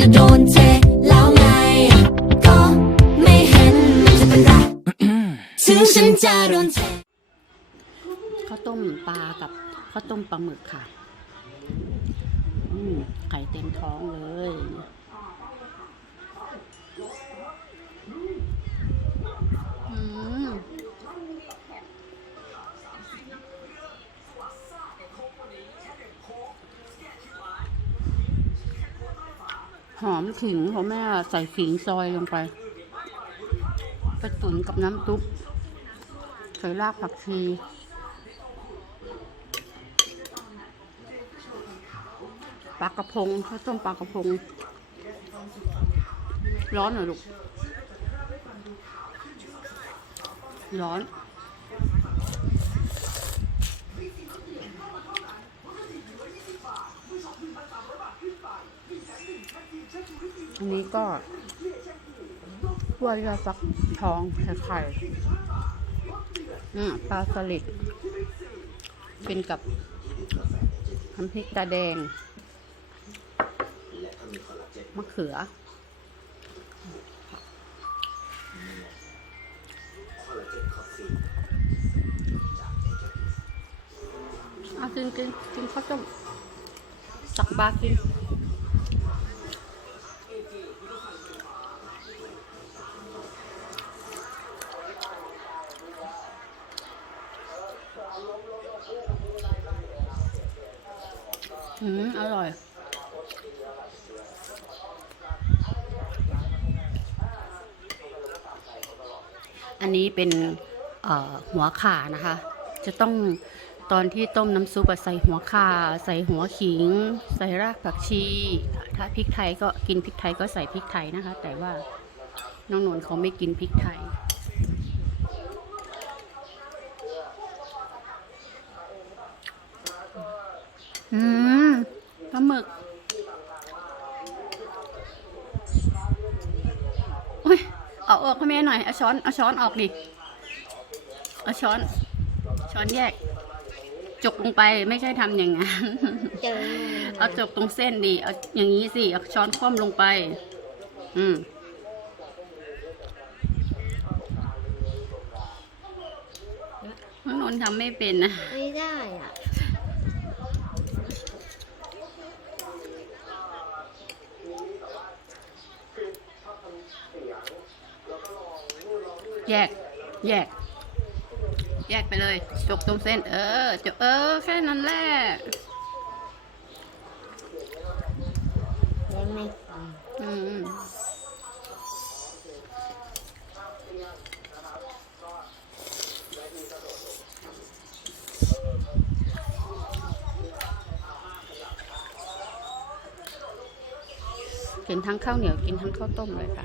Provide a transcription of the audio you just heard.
ก็โดนเทแล้วไง ก็ไม่เห็นมันจะเป็นไร ถึงฉันจะโดนเท ข้าวต้มปลากับข้าวต้มปลาหมึกค่ะ อืมไข่เต็มท้องเลย หอมขิงของแม่ใส่ขิงซอยลงไปไปตุ๋นกับน้ำซุปใส่รากผักชีปลากระพงข้าวต้มปลากระพง ร้อนเหรอลูก ร้อน อันนี้ก็ว่ายาฟักทองไข่ไข่ปลาสลิดเป็นกับน้ำพริกตาแดง มะเขือ เอากินกินกินข้าวต้มตักบากิน อืมอร่อย อันนี้เป็นหัวข่านะคะ จะต้องตอนที่ต้มน้ำซุปใส่หัวข่าใส่หัวขิง ใส่รากผักชี ถ้าพริกไทยก็กินพริกไทยก็ใส่พริกไทยนะคะ แต่ว่าน้องนนท์เขาไม่กินพริกไทยอืม หมึกโอ้ยเอาออกให้แม่หน่อยเอาช้อนเอาช้อนออกดิเอาช้อน ช้อนแยก จกลงไปไม่ใช่ทำอย่างนั้นเจอเอาจกตรงเส้นดิเอาอย่างนี้สิเอาช้อนคว่ำลงไป อืมน้องนนท์ทำไม่เป็นนะไม่ได้อะ แยก แยก แยกไปเลย จกตรงเส้น เออจกเออ แค่นั้นแหละแล้วไม่อืมกินทั้งข้าวเหนียวกินทั้งข้าวต้มเลยค่ะ